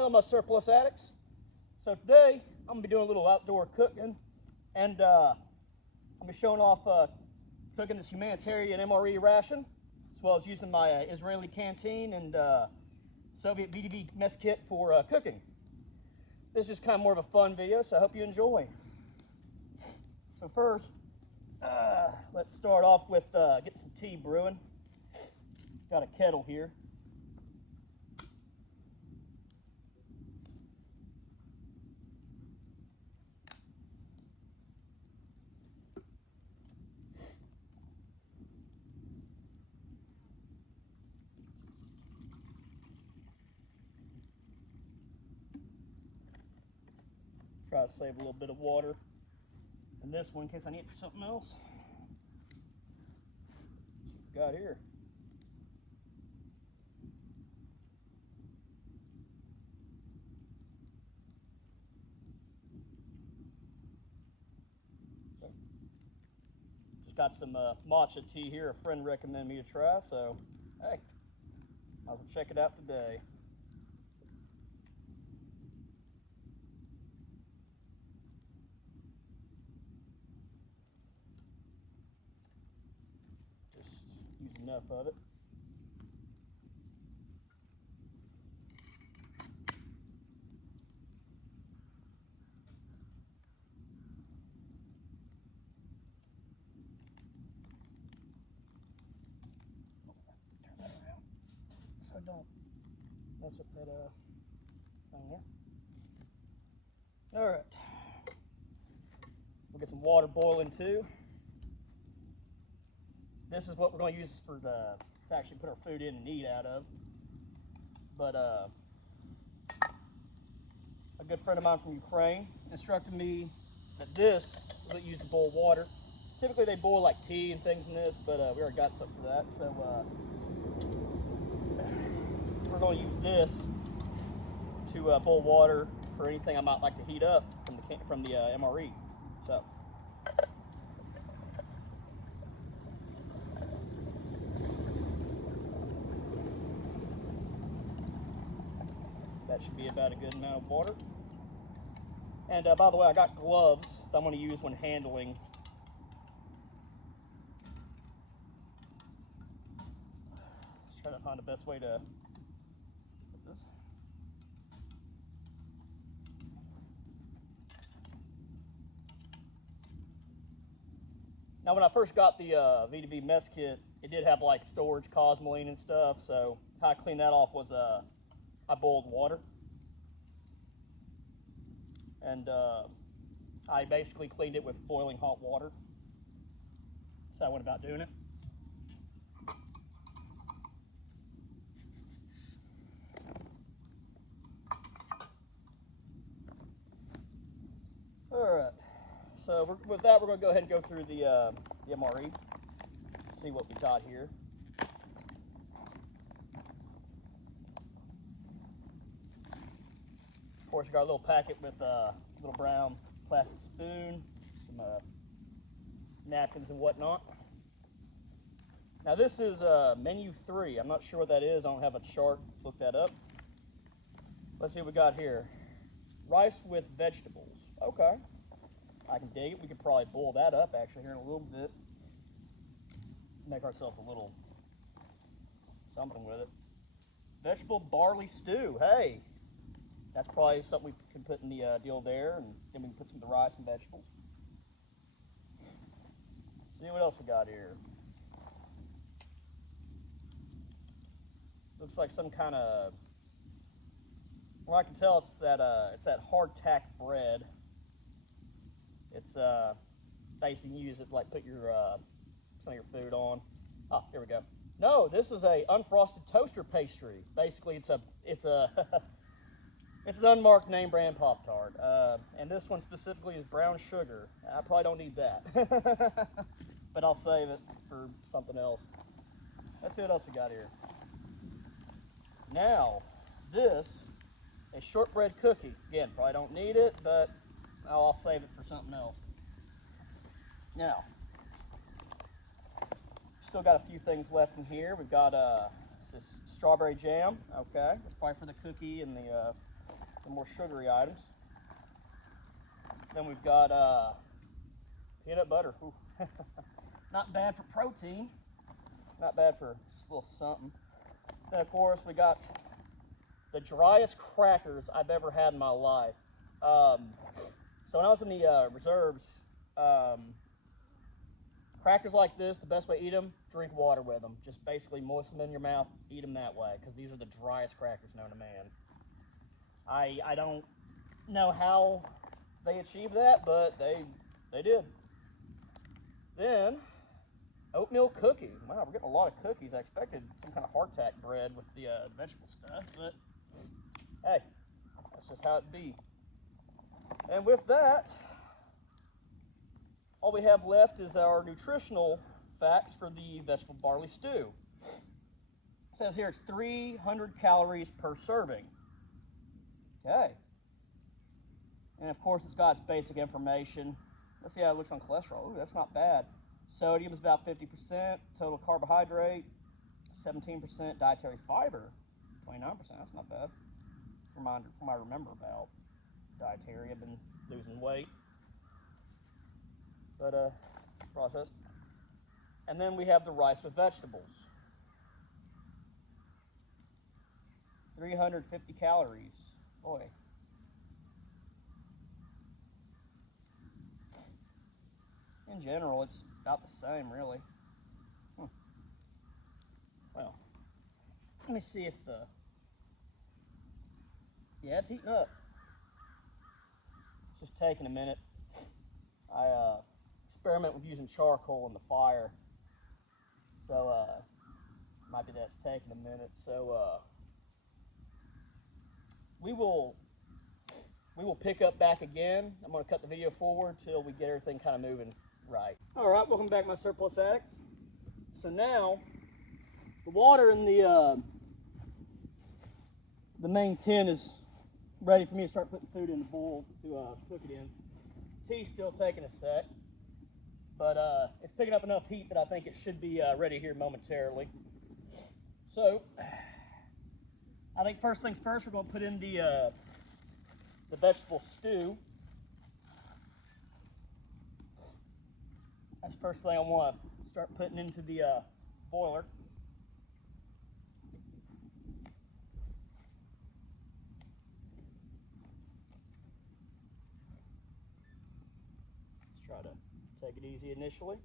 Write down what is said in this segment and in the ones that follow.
Hello, my surplus addicts. So today I'm gonna be doing a little outdoor cooking, and I'm gonna be showing off cooking this Humanitarian MRE ration, as well as using my Israeli canteen and Soviet VDV mess kit for cooking. This is just kind of more of a fun video, so I hope you enjoy. So first, let's start off with getting some tea brewing. Got a kettle here. Try to save a little bit of water in this one in case I need it for something else. Got here. Just got some matcha tea here. A friend recommended me to try, so hey, I'll check it out today. Just use enough of it. Turn that around so I don't mess up that thing there. All right, we'll get some water boiling too. This is what we're going to use for to actually put our food in and eat out of. But a good friend of mine from Ukraine instructed me that this is what you use to boil water. Typically they boil like tea and things in this, but we already got something for that. So we're going to use this to boil water for anything I might like to heat up from the MRE. So. That should be about a good amount of water. And by the way, I got gloves that I'm going to use when handling. Let's try to find the best way to put this. Now, when I first got the VDV mess kit, it did have like storage cosmoline and stuff. So how I cleaned that off was I boiled water. And I basically cleaned it with boiling hot water. So I went about doing it. All right. So with that, we're going to go ahead and go through the MRE. See what we got here. Of course, you got a little packet with a little brown plastic spoon, some napkins and whatnot. Now this is menu 3. I'm not sure what that is. I don't have a chart. Look that up. Let's see what we got here. Rice with vegetables. Okay. I can dig it. We could probably boil that up actually here in a little bit. Make ourselves a little something with it. Vegetable barley stew. Hey. That's probably something we can put in the deal there, and then we can put some of the rice and vegetables. See what else we got here. Looks like some kind of, well, I can tell it's that hardtack bread. It's basically use it like put your some of your food on. Oh, here we go. No, this is a unfrosted toaster pastry. Basically, it's a it's an unmarked name brand Pop-Tart, and this one specifically is brown sugar. I probably don't need that, but I'll save it for something else. Let's see what else we got here. Now, this is shortbread cookie. Again, probably don't need it, but I'll save it for something else. Now, still got a few things left in here. We've got this strawberry jam. Okay, that's probably for the cookie and the some more sugary items. Then we've got peanut butter. Not bad for protein. Not bad for just a little something. Then of course we got the driest crackers I've ever had in my life. So when I was in the reserves, crackers like this, the best way to eat them, drink water with them. Just basically moisten them in your mouth, eat them that way, because these are the driest crackers known to man. I don't know how they achieved that, but they did. Then, oatmeal cookie. Wow, we're getting a lot of cookies. I expected some kind of hardtack bread with the vegetable stuff, but hey, that's just how it be. And with that, all we have left is our nutritional facts for the vegetable barley stew. It says here it's 300 calories per serving. Okay. And of course it's got its basic information. Let's see how it looks on cholesterol. Ooh, that's not bad. Sodium is about 50%, total carbohydrate, 17% dietary fiber, 29%, that's not bad. From I remember about dietary, I've been losing weight. But process. And then we have the rice with vegetables. 350 calories. Boy. In general, it's about the same, really. Well, let me see if yeah, it's heating up. It's just taking a minute. I experiment with using charcoal in the fire, so might be that's taking a minute. So we will pick up back again. I'm going to cut the video forward till we get everything kind of moving right. All right, welcome back, my surplus addicts. So now the water in the main tin is ready for me to start putting food in the bowl to cook it in. Tea's still taking a sec, but it's picking up enough heat that I think it should be ready here momentarily. So I think first things first, we're going to put in the vegetable stew. That's the first thing I want to start putting into the boiler. Let's try to take it easy initially.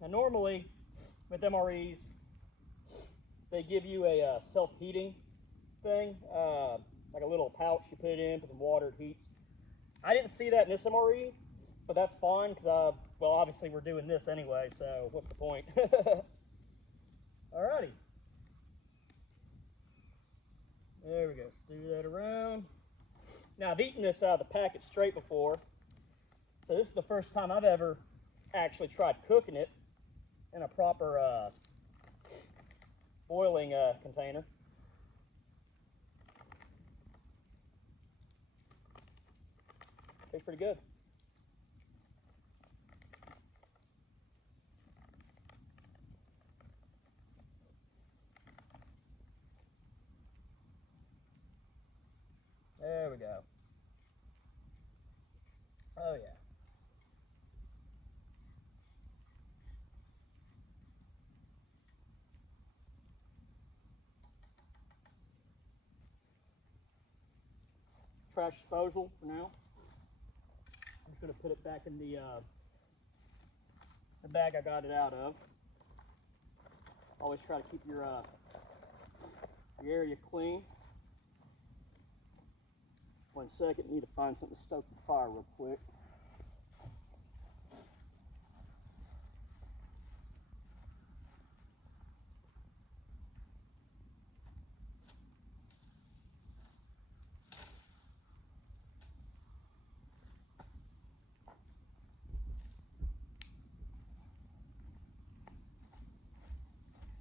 Now normally with MREs, they give you a self-heating thing, like a little pouch you put it in, put some water, it heats. I didn't see that in this MRE, but that's fine because, well, obviously we're doing this anyway, so what's the point? Alrighty. There we go, stew that around. Now I've eaten this out of the packet straight before, so this is the first time I've ever actually tried cooking it in a proper boiling container. Tastes pretty good. There we go. Oh yeah. Trash disposal for now. I'm just going to put it back in the bag I got it out of. Always try to keep your area clean. 1 second, need to find something to stoke the fire real quick.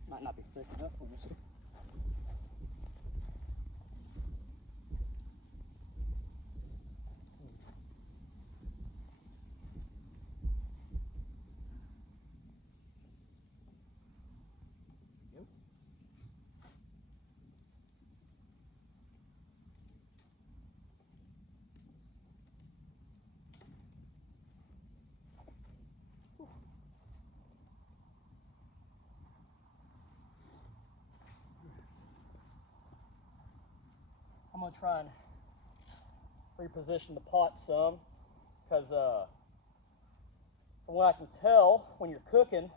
Might not be thick enough, let me see. Yep. going to try and reposition the pot some, because from what I can tell, when you're cooking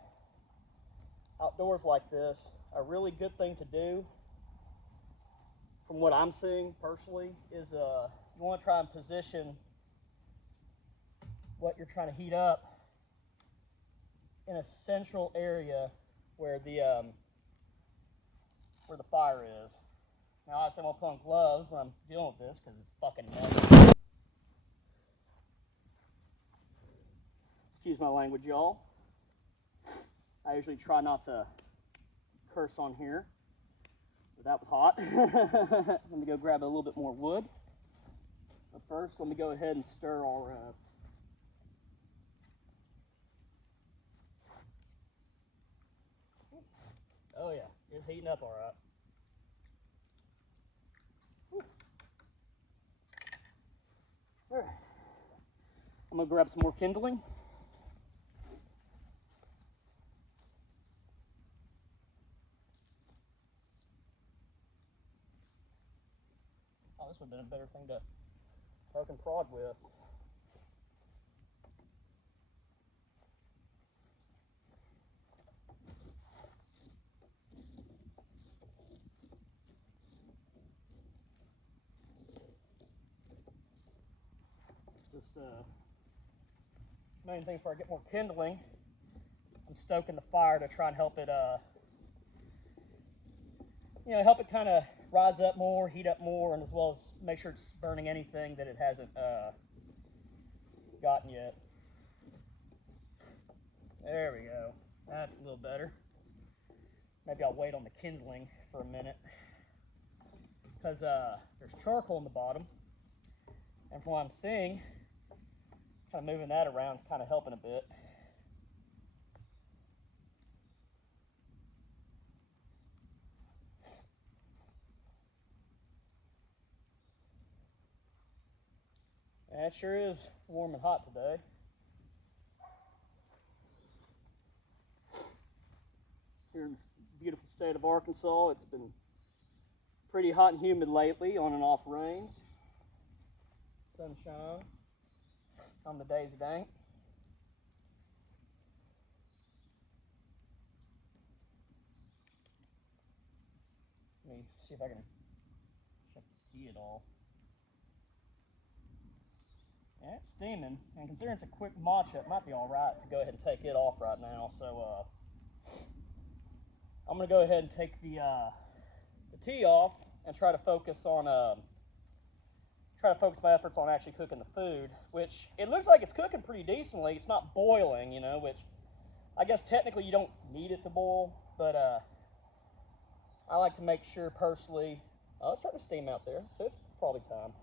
outdoors like this, a really good thing to do, from what I'm seeing personally, is you want to try and position what you're trying to heat up in a central area where the fire is. Now, obviously, I'm gonna put on gloves when I'm dealing with this because it's fucking melting. Excuse my language, y'all. I usually try not to curse on here, but that was hot. Let me go grab a little bit more wood. But first, let me go ahead and stir our oh yeah, it's heating up all right. All right. I'm gonna grab some more kindling. Oh, this would have been a better thing to poke and prod with. Just main thing before I get more kindling, I'm stoking the fire to try and help it, help it kind of rise up more, heat up more, and as well as make sure it's burning anything that it hasn't gotten yet. There we go. That's a little better. Maybe I'll wait on the kindling for a minute, because there's charcoal in the bottom, and from what I'm seeing, kind of moving that around is kind of helping a bit. And it sure is warm and hot today. Here in the beautiful state of Arkansas, it's been pretty hot and humid lately, on and off rains. Sunshine on the days it ain't. Let me see if I can check the tea at all. Yeah, it's steaming, and considering it's a quick matcha, it might be all right to go ahead and take it off right now. So I'm gonna go ahead and take the tea off and try to focus my efforts on actually cooking the food, which it looks like it's cooking pretty decently. It's not boiling, which I guess technically you don't need it to boil, but I like to make sure personally. Oh, it's starting to steam out there, so it's probably time.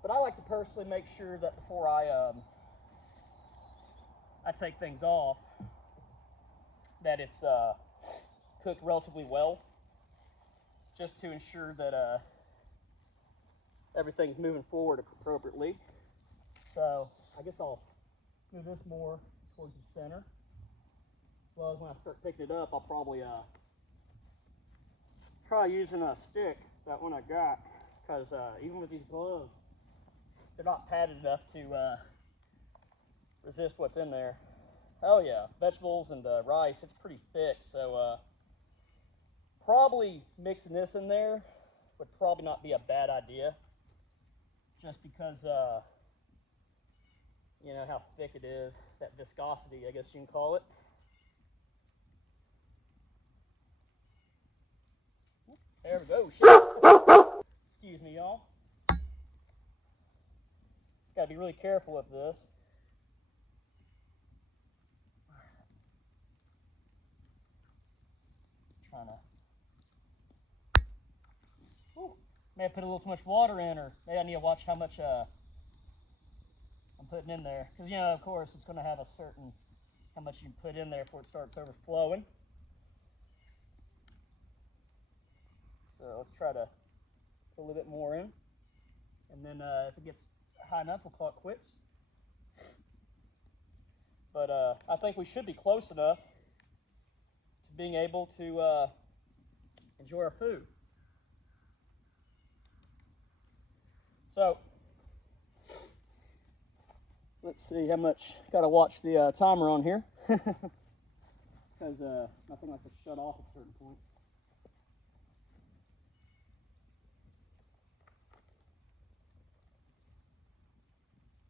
But I like to personally make sure that before I take things off, that it's cooked relatively well, just to ensure that everything's moving forward appropriately. So I guess I'll move this more towards the center. As well as when I start picking it up, I'll probably try using a stick, that one I got, because even with these gloves, they're not padded enough to resist what's in there. Oh yeah, vegetables and rice, it's pretty thick, so probably mixing this in there would probably not be a bad idea, just because you know how thick it is, that viscosity, I guess you can call it. There we go. Shit. Excuse me, y'all. Gotta be really careful with this. Trying to. Whew, may have put a little too much water in, or maybe I need to watch how much I'm putting in there, because of course it's going to have a certain how much you put in there before it starts overflowing. So let's try to put a little bit more in, and then if it gets high enough, we'll call it quits. But I think we should be close enough to being able to enjoy our food. So, let's see how much, gotta watch the timer on here. Because nothing like to shut off at a certain point.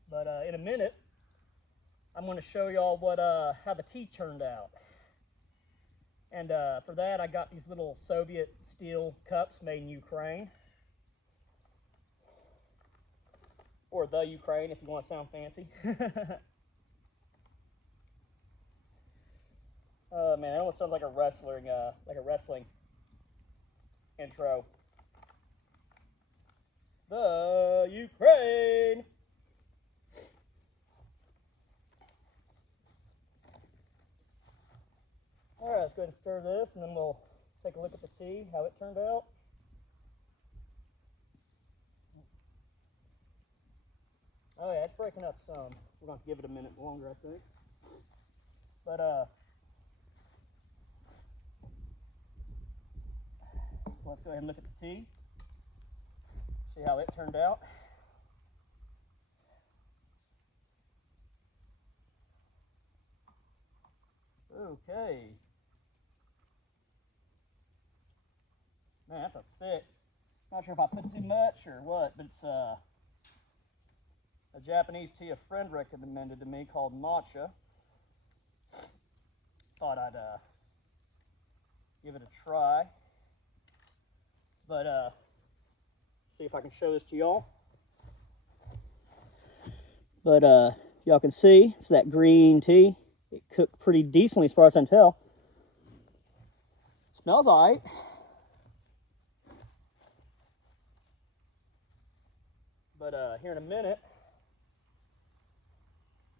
But in a minute, I'm going to show y'all what how the tea turned out. And for that, I got these little Soviet steel cups made in Ukraine. Or the Ukraine, if you want to sound fancy. Oh man, that almost sounds like a wrestling intro. The Ukraine. All right, let's go ahead and stir this, and then we'll take a look at the tea, how it turned out. Oh yeah, it's breaking up some. We're going to give it a minute longer, I think. But let's go ahead and look at the tea. See how it turned out. Okay. Man, that's a thick. Not sure if I put too much or what, but it's a Japanese tea a friend recommended to me called matcha. Thought I'd give it a try. But see if I can show this to y'all. But y'all can see it's that green tea. It cooked pretty decently as far as I can tell. Smells alright. But here in a minute,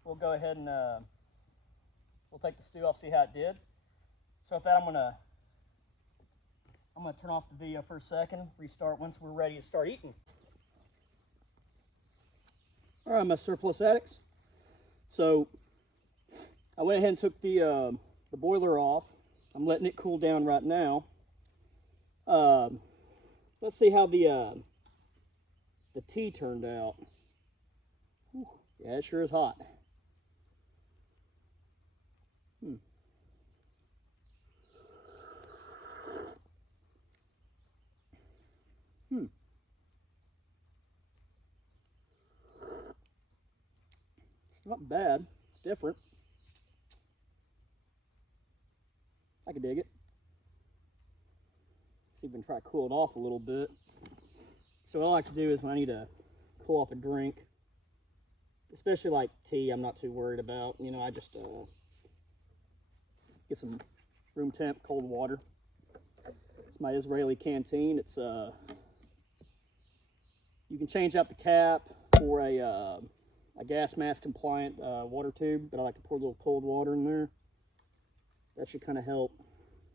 we'll go ahead and we'll take the stew off, see how it did. So with that, I'm gonna turn off the video for a second, restart once we're ready to start eating. All right, my surplus addicts. So I went ahead and took the boiler off. I'm letting it cool down right now. Let's see how the tea turned out. Whew, yeah, it sure is hot. It's not bad. It's different. I can dig it. See if we can try to cool it off a little bit. So what I like to do is when I need to cool off a drink, especially like tea, I'm not too worried about. You know, I just get some room temp cold water. It's my Israeli canteen. It's you can change out the cap for a gas mask compliant water tube, but I like to pour a little cold water in there. That should kind of help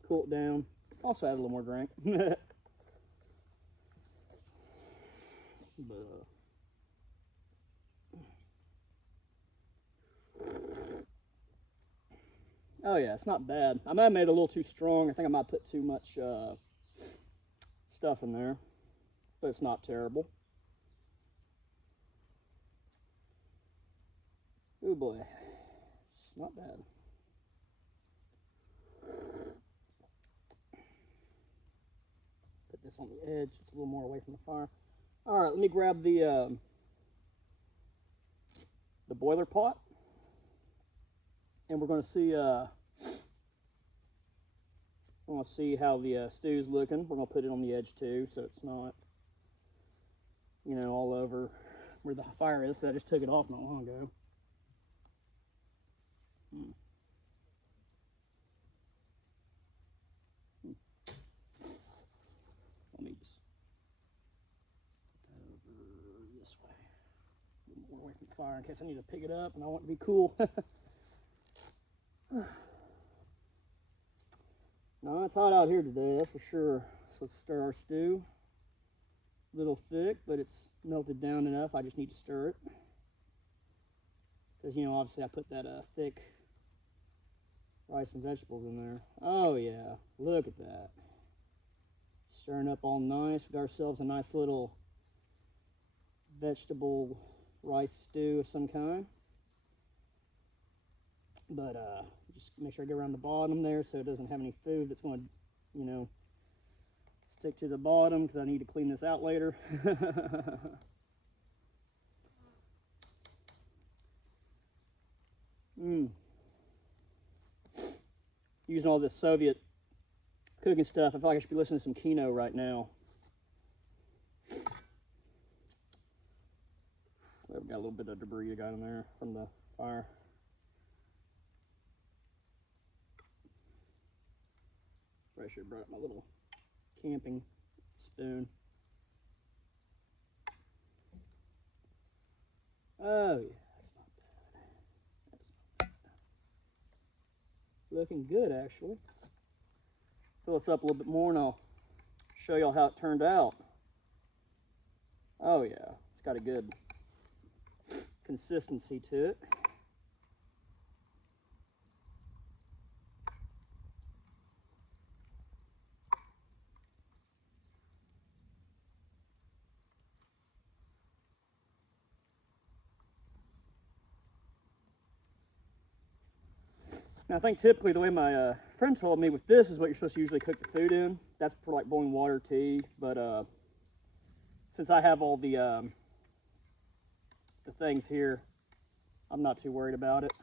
cool it down. Also add a little more drink. But, oh yeah, it's not bad. I might have made it a little too strong. I think I might put too much stuff in there, but it's not terrible. Oh boy, it's not bad. Put this on the edge. It's a little more away from the fire. All right, let me grab the boiler pot, and we're going to see. I want to see how the stew's looking. We're going to put it on the edge too, so it's not, you know, all over where the fire is, because I just took it off not long ago. Let me just put that over this way. A little more away from the fire in case I need to pick it up and I want it to be cool. No, it's hot out here today, that's for sure. So let's stir our stew. A little thick, but it's melted down enough. I just need to stir it. Because, you know, obviously I put that thick rice and vegetables in there. Oh yeah, look at that. Stirring up all nice. We got ourselves a nice little vegetable rice stew of some kind. But just make sure I go around the bottom there so it doesn't have any food that's going to, you know, stick to the bottom, because I need to clean this out later. Using all this Soviet cooking stuff, I feel like I should be listening to some Kino right now. We've got a little bit of debris I got in there from the fire. I should have brought my little camping spoon. Oh yeah, that's not bad. That's not bad. Looking good, actually. Fill this up a little bit more and I'll show y'all how it turned out. Oh yeah, it's got a good consistency to it. Now I think typically the way my friend told me with this is what you're supposed to usually cook the food in. That's for like boiling water, tea, but since I have all the things here, I'm not too worried about it.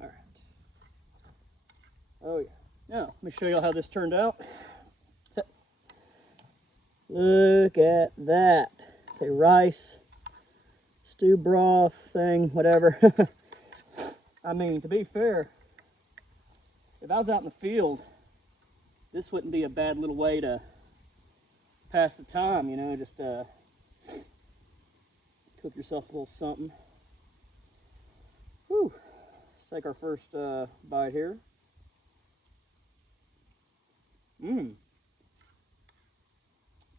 All right. Oh yeah. Now, let me show y'all how this turned out. Look at that. It's a rice stew broth thing, whatever. I mean, to be fair, if I was out in the field, this wouldn't be a bad little way to pass the time, you know, just cook yourself a little something. Whew. Let's take our first bite here.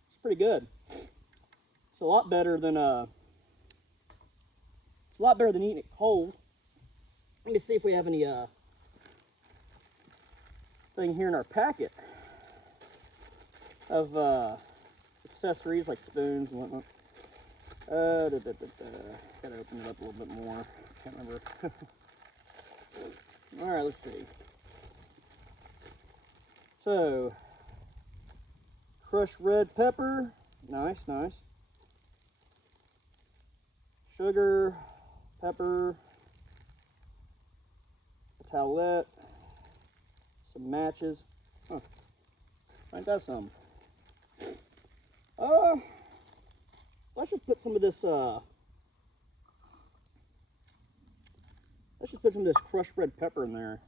It's pretty good. It's a lot better than eating it cold. Let me see if we have any thing here in our packet of accessories like spoons and whatnot. Gotta open it up a little bit more. Can't remember. All right, let's see. So, crushed red pepper, nice, nice. Sugar, pepper, a towelette, some matches. Huh. I got some. Let's just put some of this. Let's just put some of this crushed red pepper in there.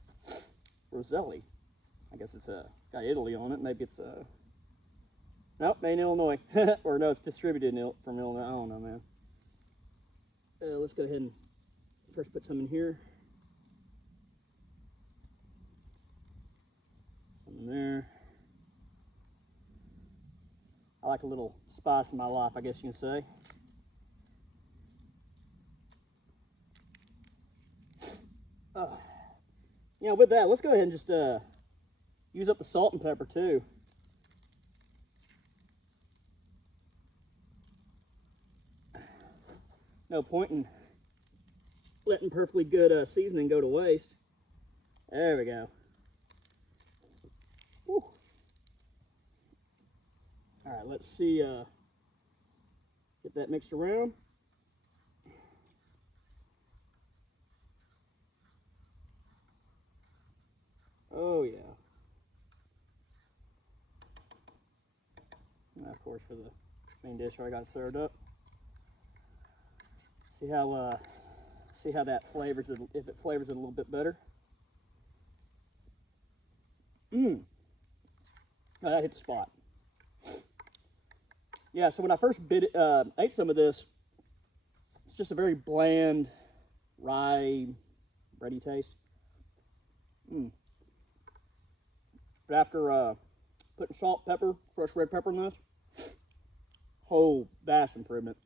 Roselli. I guess it's got Italy on it. Maybe it's nope, made in Illinois. Or no, it's distributed from Illinois. I don't know, man. Let's go ahead and first put some in here. Some in there. I like a little spice in my life, I guess you can say. Yeah, with that, let's go ahead and just use up the salt and pepper too. No point in letting perfectly good seasoning go to waste. There we go. Whew. All right, let's see. Get that mixed around. Oh yeah. And of course, for the main dish, I got it served up. See how that flavors it. If it flavors it a little bit better. Oh, that hit the spot. Yeah. So when I first ate some of this, it's just a very bland, rye, bready taste. But after putting salt, pepper, crushed red pepper in this, whole vast improvement.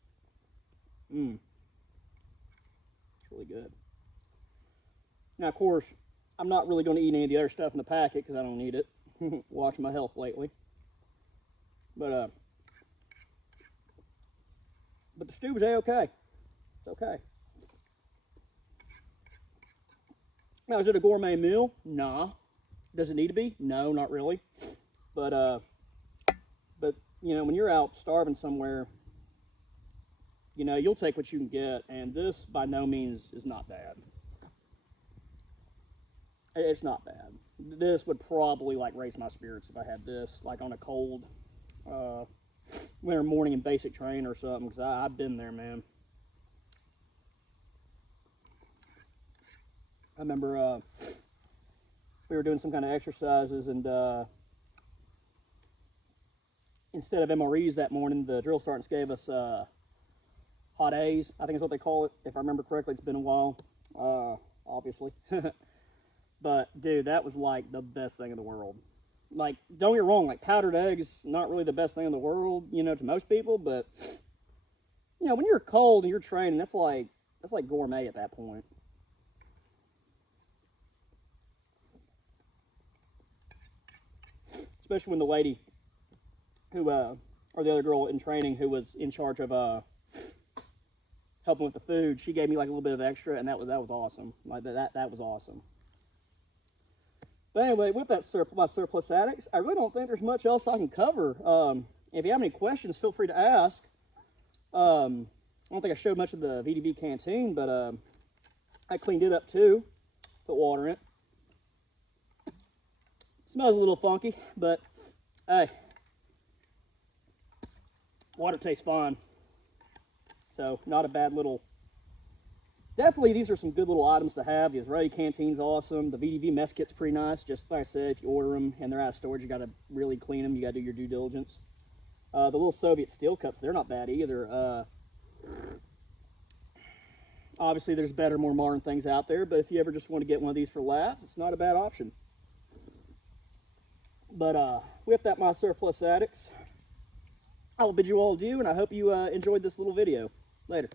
really good. Now, of course, I'm not really going to eat any of the other stuff in the packet because I don't need it. Watching my health lately. But the stew was a-okay. It's okay. Now, is it a gourmet meal? Nah. Does it need to be? No, not really. But you know, when you're out starving somewhere, you know, you'll take what you can get, and this by no means is not bad. It's not bad. This would probably like raise my spirits if I had this like on a cold winter morning in basic train or something, because I've been there, man. I remember we were doing some kind of exercises, and instead of MREs that morning, the drill sergeants gave us hot A's, I think is what they call it. If I remember correctly, it's been a while, obviously. But, dude, that was, like, the best thing in the world. Like, don't get me wrong, like, powdered eggs, not really the best thing in the world, you know, to most people, but, you know, when you're cold and you're training, that's like gourmet at that point. Especially when the lady who, or the other girl in training who was in charge of, helping with the food, she gave me, like, a little bit of extra, and that was awesome. Like, that was awesome. But anyway, with that my surplus addicts, I really don't think there's much else I can cover. If you have any questions, feel free to ask. I don't think I showed much of the VDV canteen, but I cleaned it up too. Put water in it. Smells a little funky, but hey, water tastes fine. So not a bad little. Definitely, these are some good little items to have. The Israeli canteen's awesome. The VDV mess kit's pretty nice. Just like I said, if you order them and they're out of storage, you got to really clean them. You got to do your due diligence. The little Soviet steel cups, they're not bad either. Obviously, there's better, more modern things out there, but if you ever just want to get one of these for laughs, it's not a bad option. But with that, my surplus addicts, I will bid you all adieu, and I hope you enjoyed this little video. Later.